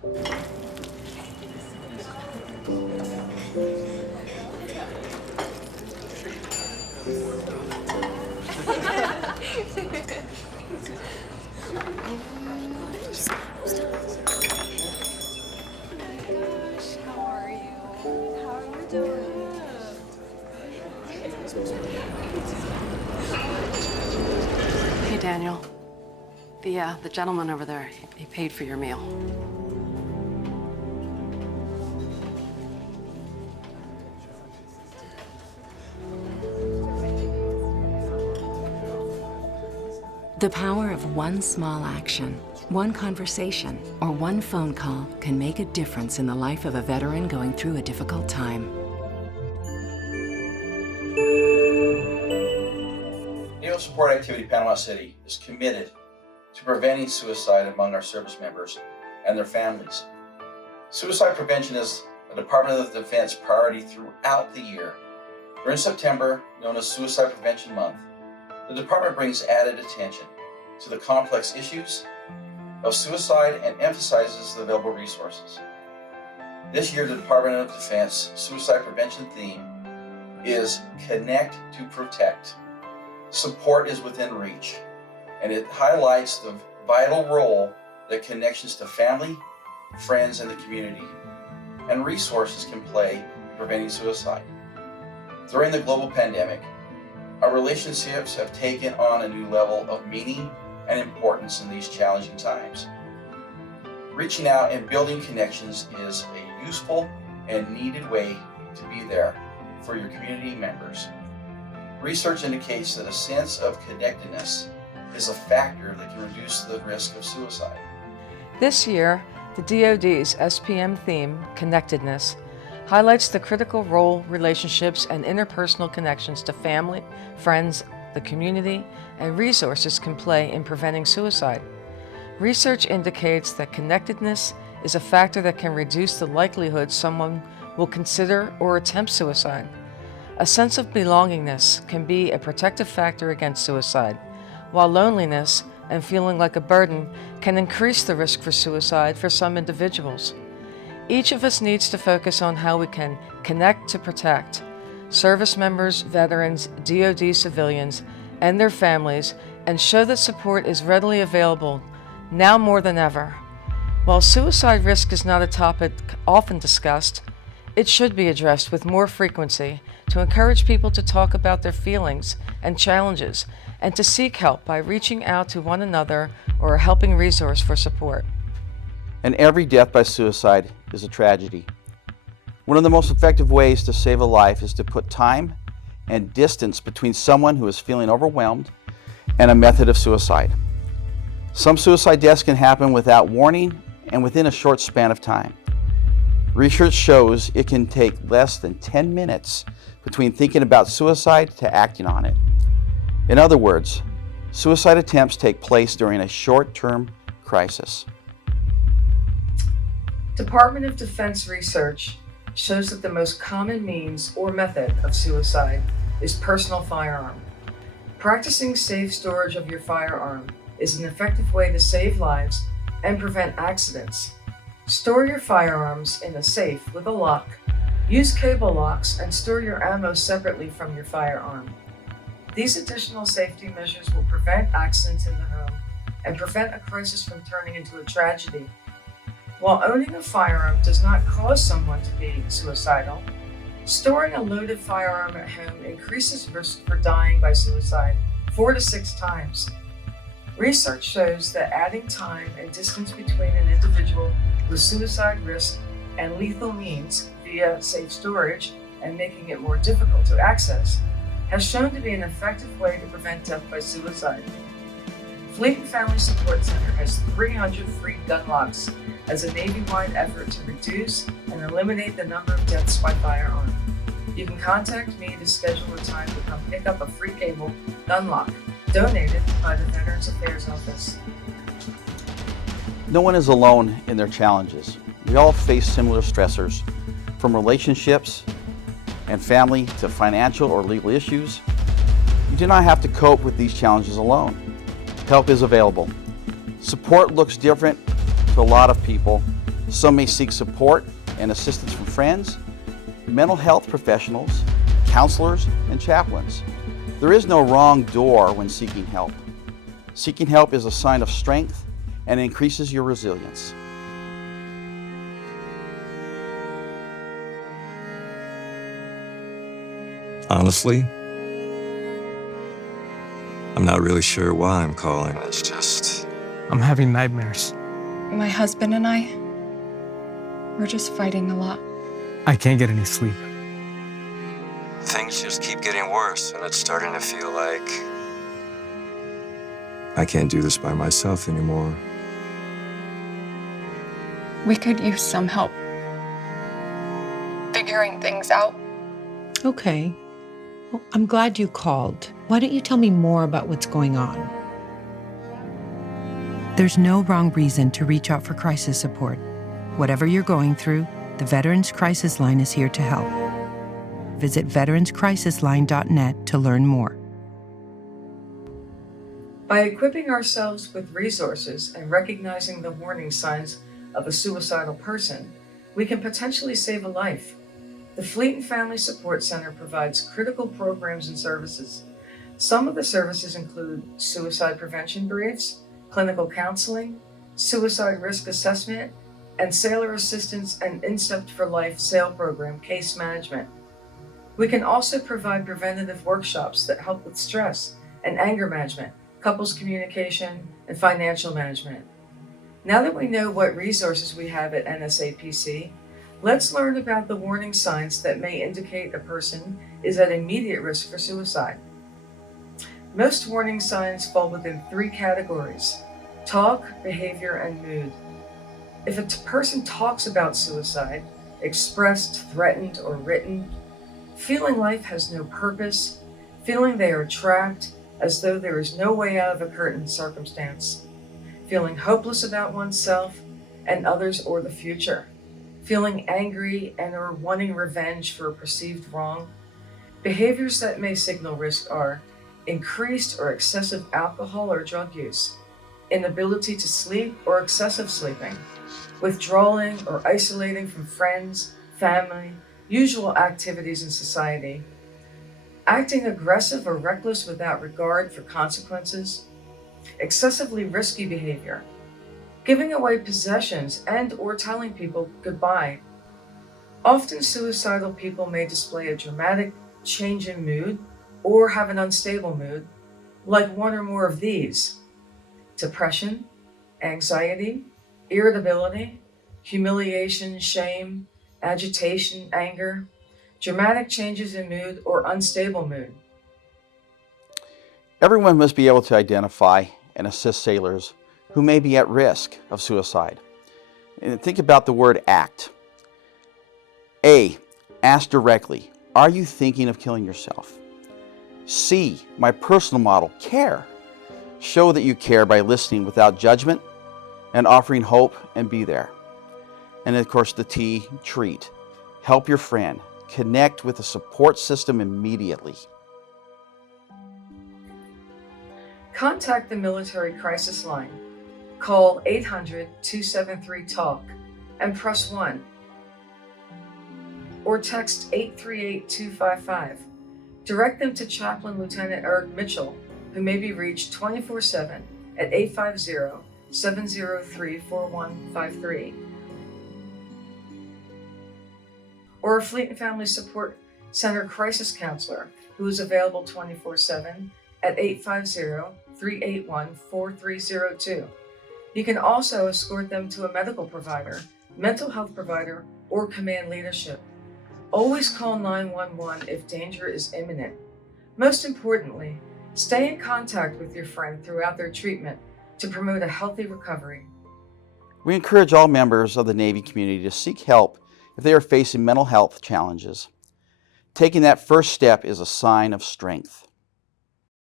Hey, Daniel. The gentleman over there, he paid for your meal. The power of one small action, one conversation, or one phone call can make a difference in the life of a veteran going through a difficult time. Naval Support Activity Panama City is committed to preventing suicide among our service members and their families. Suicide prevention is a Department of Defense priority throughout the year. During September, known as Suicide Prevention Month, the department brings added attention to the complex issues of suicide and emphasizes the available resources. This year, the Department of Defense suicide prevention theme is Connect to Protect. Support is within reach, and it highlights the vital role that connections to family, friends, and the community, and resources can play in preventing suicide. During the global pandemic, our relationships have taken on a new level of meaning and importance in these challenging times. Reaching out and building connections is a useful and needed way to be there for your community members. Research indicates that a sense of connectedness is a factor that can reduce the risk of suicide. This year, the DoD's SPM theme, Connectedness, highlights the critical role relationships and interpersonal connections to family, friends, the community, and resources can play in preventing suicide. Research indicates that connectedness is a factor that can reduce the likelihood someone will consider or attempt suicide. A sense of belongingness can be a protective factor against suicide, while loneliness and feeling like a burden can increase the risk for suicide for some individuals. Each of us needs to focus on how we can connect to protect service members, veterans, DoD civilians, and their families, and show that support is readily available now more than ever. While suicide risk is not a topic often discussed, it should be addressed with more frequency to encourage people to talk about their feelings and challenges and to seek help by reaching out to one another or a helping resource for support. And every death by suicide is a tragedy. One of the most effective ways to save a life is to put time and distance between someone who is feeling overwhelmed and a method of suicide. Some suicide deaths can happen without warning and within a short span of time. Research shows it can take less than 10 minutes between thinking about suicide to acting on it. In other words, suicide attempts take place during a short-term crisis. Department of Defense research shows that the most common means or method of suicide is personal firearm. Practicing safe storage of your firearm is an effective way to save lives and prevent accidents. Store your firearms in a safe with a lock. Use cable locks and store your ammo separately from your firearm. These additional safety measures will prevent accidents in the home and prevent a crisis from turning into a tragedy. While owning a firearm does not cause someone to be suicidal, storing a loaded firearm at home increases risk for dying by suicide 4 to 6 times. Research shows that adding time and distance between an individual with suicide risk and lethal means via safe storage and making it more difficult to access has shown to be an effective way to prevent death by suicide. Fleet and Family Support Center has 300 free gun locks as a Navy-wide effort to reduce and eliminate the number of deaths by firearm. You can contact me to schedule a time to come pick up a free cable gun lock donated by the Veterans Affairs Office. No one is alone in their challenges. We all face similar stressors, from relationships and family to financial or legal issues. You do not have to cope with these challenges alone. Help is available. Support looks different to a lot of people, Some may seek support and assistance from friends, mental health professionals, counselors, and chaplains. There is no wrong door when seeking help. Seeking help is a sign of strength and increases your resilience. Honestly, I'm not really sure why I'm calling. It's just... I'm having nightmares. My husband and I, we're just fighting a lot. I can't get any sleep. Things just keep getting worse, and it's starting to feel like I can't do this by myself anymore. We could use some help figuring things out. Okay. Well, I'm glad you called. Why don't you tell me more about what's going on? There's no wrong reason to reach out for crisis support. Whatever you're going through, the Veterans Crisis Line is here to help. Visit veteranscrisisline.net to learn more. By equipping ourselves with resources and recognizing the warning signs of a suicidal person, we can potentially save a life. The Fleet and Family Support Center provides critical programs and services. Some of the services include suicide prevention briefs, clinical counseling, suicide risk assessment, and Sailor Assistance and Incept for Life SAIL program case management. We can also provide preventative workshops that help with stress and anger management, couples communication, and financial management. Now that we know what resources we have at NSAPC, let's learn about the warning signs that may indicate a person is at immediate risk for suicide. Most warning signs fall within 3 categories: talk, behavior, and mood. If a person talks about suicide, expressed, threatened, or written, feeling life has no purpose, feeling they are trapped as though there is no way out of a current circumstance, feeling hopeless about oneself and others or the future, feeling angry and or wanting revenge for a perceived wrong. Behaviors that may signal risk are increased or excessive alcohol or drug use, inability to sleep or excessive sleeping, withdrawing or isolating from friends, family, usual activities in society, acting aggressive or reckless without regard for consequences, excessively risky behavior, giving away possessions and or telling people goodbye. Often suicidal people may display a dramatic change in mood or have an unstable mood, like one or more of these: depression, anxiety, irritability, humiliation, shame, agitation, anger, dramatic changes in mood or unstable mood. Everyone must be able to identify and assist sailors who may be at risk of suicide. And think about the word act. A, ask directly, are you thinking of killing yourself? C, my personal model, care. Show that you care by listening without judgment and offering hope and be there. And of course the T, treat. Help your friend. Connect with the support system immediately. Contact the Military Crisis Line. Call 800-273-TALK and press 1. Or text 838-255. Direct them to Chaplain Lieutenant Eric Mitchell, who may be reached 24/7 at 850-703-4153. Or a Fleet and Family Support Center Crisis Counselor, who is available 24/7 at 850-381-4302. You can also escort them to a medical provider, mental health provider, or command leadership. Always call 911 if danger is imminent. Most importantly, stay in contact with your friend throughout their treatment to promote a healthy recovery. We encourage all members of the Navy community to seek help if they are facing mental health challenges. Taking that first step is a sign of strength.